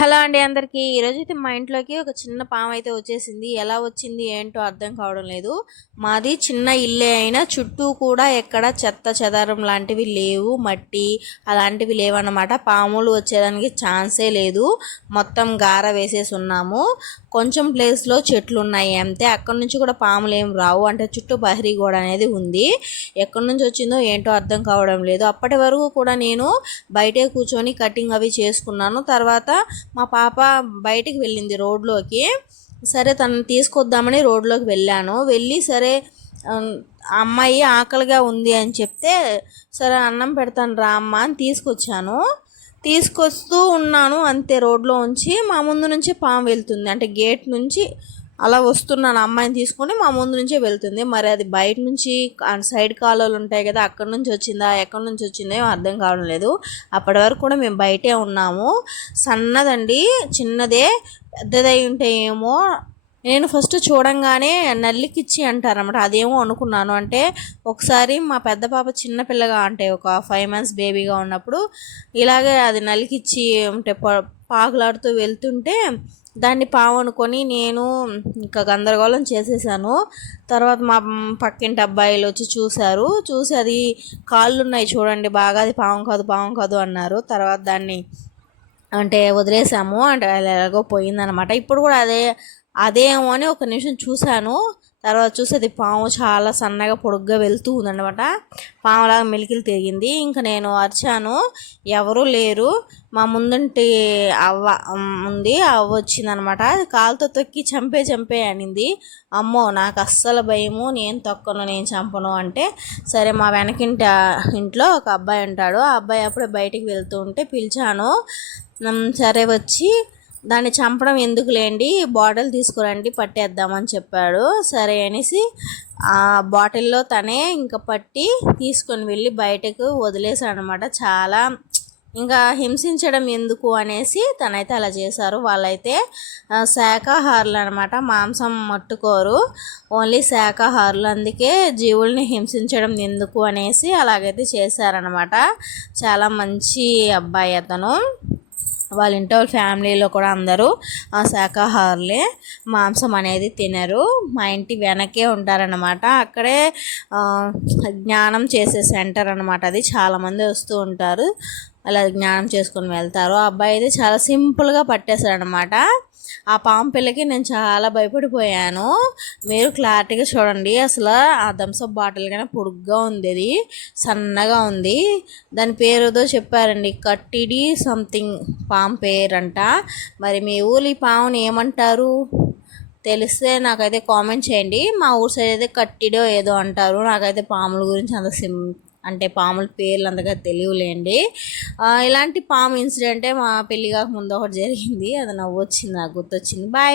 Hello అండి అందరికీ. ఈరోజైతే మా ఇంట్లోకి ఒక చిన్న పాము అయితే వచ్చేసింది. ఎలా వచ్చింది ఏంటో అర్థం కావడం లేదు. మాది చిన్న ఇల్లే అయినా చుట్టూ కూడా ఎక్కడ చెత్త చెదారం లాంటివి లేవు, మట్టి అలాంటివి లేవన్నమాట. పాములు వచ్చేదానికి ఛాన్సే లేదు. మొత్తం గార వేసేసి ఉన్నాము. కొంచెం ప్లేస్లో చెట్లు ఉన్నాయి అంతే. అక్కడ నుంచి కూడా పాములు ఏం రావు. అంటే చుట్టూ బహరీ గోడ అనేది ఉంది. ఎక్కడి నుంచి వచ్చిందో ఏంటో అర్థం కావడం లేదు. అప్పటి వరకు కూడా నేను బయటే కూర్చొని కటింగ్ అవి చేసుకున్నాను. తర్వాత మా పాప బయటికి వెళ్ళింది రోడ్లోకి. సరే తనని తీసుకొద్దామని రోడ్లోకి వెళ్ళాను. వెళ్ళి సరే అమ్మాయి ఆకలిగా ఉంది అని చెప్తే సరే అన్నం పెడతాను రా అమ్మ అని తీసుకొచ్చాను. తీసుకొస్తూ ఉన్నాను అంతే. రోడ్లో ఉంచి మా ముందు నుంచి పాము వెళ్తుంది. అంటే గేట్ నుంచి అలా వస్తున్నాను, అమ్మాయిని తీసుకొని మా ముందు నుంచే వెళ్తుంది. మరి అది బయట నుంచి సైడ్ కాలువలు ఉంటాయి కదా, అక్కడి నుంచి వచ్చిందా ఎక్కడి నుంచి వచ్చిందో అర్థం కావడం లేదు. అప్పటి వరకు కూడా మేము బయటే ఉన్నాము. సన్నదండి, చిన్నదే. పెద్దదై ఉంటే ఏమో. నేను ఫస్ట్ చూడంగానే నల్లికిచ్చి అంటారన్నమాట, అదేమో అనుకున్నాను. అంటే ఒకసారి మా పెద్ద పాప చిన్నపిల్లగా అంటే ఒక 5 months బేబీగా ఉన్నప్పుడు ఇలాగే అది నల్లికిచ్చి అంటే పాకులాడుతూ వెళ్తుంటే దాన్ని పాము అనుకొని నేను ఇంకా గందరగోళం చేసేసాను. తర్వాత మా పక్కింటి అబ్బాయిలు వచ్చి చూశారు. చూసి అది కాళ్ళు ఉన్నాయి చూడండి బాగా, అది పాము కాదు అన్నారు. తర్వాత దాన్ని అంటే వదిలేసాము. అంటే ఎలాగో పోయిందనమాట. ఇప్పుడు కూడా అదేమో అని ఒక నిమిషం చూశాను. తర్వాత చూసి అది పాము చాలా సన్నగా పొడుగ్గా వెళ్తూ ఉందన్నమాట. పాములాగా మెలికలు తిరిగింది. ఇంకా నేను అరిచాను, ఎవరూ లేరు. మా ముందంటి అవ్వ ఉంది, అవ్వ వచ్చిందనమాట. కాలుతో తొక్కి చంపే అనింది. అమ్మో నాకు అస్సలు భయము, నేను తొక్కను, నేను చంపను అంటే సరే మా వెనకింటి ఇంట్లో ఒక అబ్బాయి ఉంటాడు. ఆ అబ్బాయి అప్పుడే బయటికి వెళ్తూ ఉంటే పిలిచాను. సరే వచ్చి దాన్ని చంపడం ఎందుకులేండి, బాటిల్ తీసుకురండి పట్టేద్దామని చెప్పాడు. సరే అనేసి ఆ బాటిల్లో తనే ఇంకా పట్టి తీసుకొని వెళ్ళి బయటకు వదిలేశాడు అనమాట. చాలా ఇంకా హింసించడం ఎందుకు అనేసి తనైతే అలా చేశారు. వాళ్ళైతే శాకాహారులు అనమాట, మాంసం ముట్టుకోరు, ఓన్లీ శాకాహారులు. అందుకే జీవుల్ని హింసించడం ఎందుకు అనేసి అలాగైతే చేశారనమాట. చాలా మంచి అబ్బాయి అతను. వాళ్ళ ఇంట్లో వాళ్ళ ఫ్యామిలీలో కూడా అందరూ శాకాహారులే, మాంసం అనేది తినరు. మా ఇంటి వెనకే ఉంటారనమాట. అక్కడే జ్ఞానం చేసే సెంటర్ అనమాట. అది చాలామంది వస్తూ ఉంటారు, అలా జ్ఞానం చేసుకొని వెళ్తారు. ఆ అబ్బాయి అయితే చాలా సింపుల్గా పట్టేశాడనమాట. ఆ పాము పిల్లకి నేను చాలా భయపడిపోయాను. మీరు క్లారిటీగా చూడండి. అసలు ఆ థమ్సప్ బాటిల్ కన్నా పొడుగ్గా ఉంది, అది సన్నగా ఉంది. దాని పేరు ఏదో చెప్పారండి, కట్టిడి సంథింగ్ పాము పేరంట. మరి మీ ఊరి పాముని ఏమంటారు తెలిస్తే నాకైతే కామెంట్ చేయండి. మా ఊరు సైడ్ అయితే కట్టిడో ఏదో అంటారు. నాకైతే పాముల గురించి అంత అంటే పాముల పేర్లు అంతగా తెలియలేండి. ఇలాంటి పాము ఇన్సిడెంటే మా పెళ్ళి కాక ముందు ఒకటి జరిగింది. అది నవ్వు వచ్చింది, నాకు గుర్తొచ్చింది. బాయ్.